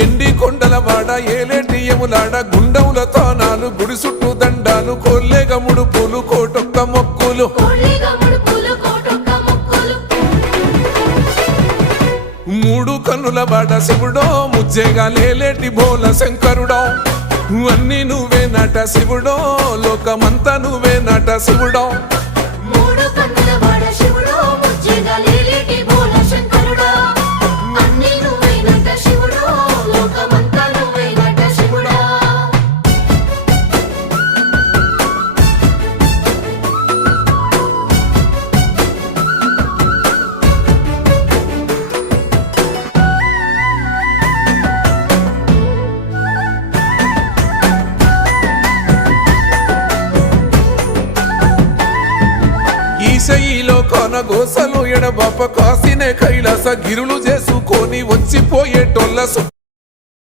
ఎండి కొండల వాడ ఏలేటియములాడ గుండముల తానాలు గుడి చుట్టూ దండాలు కోల్లేగ ముడుపులు కోటొక్క మొక్కులు మూడు కన్నుల వాడ శివుడో ముజ్జేగా లేలేటి బోల శంకరుడో అన్ని నువ్వే నట శివుడో లోకమంతా నువ్వే నట శివుడో ఈశయిలో కొనగోసలు ఎడబాప కాసినే కైలాస గిరులు చేసుకొని వచ్చిపోయేటోళ్ళ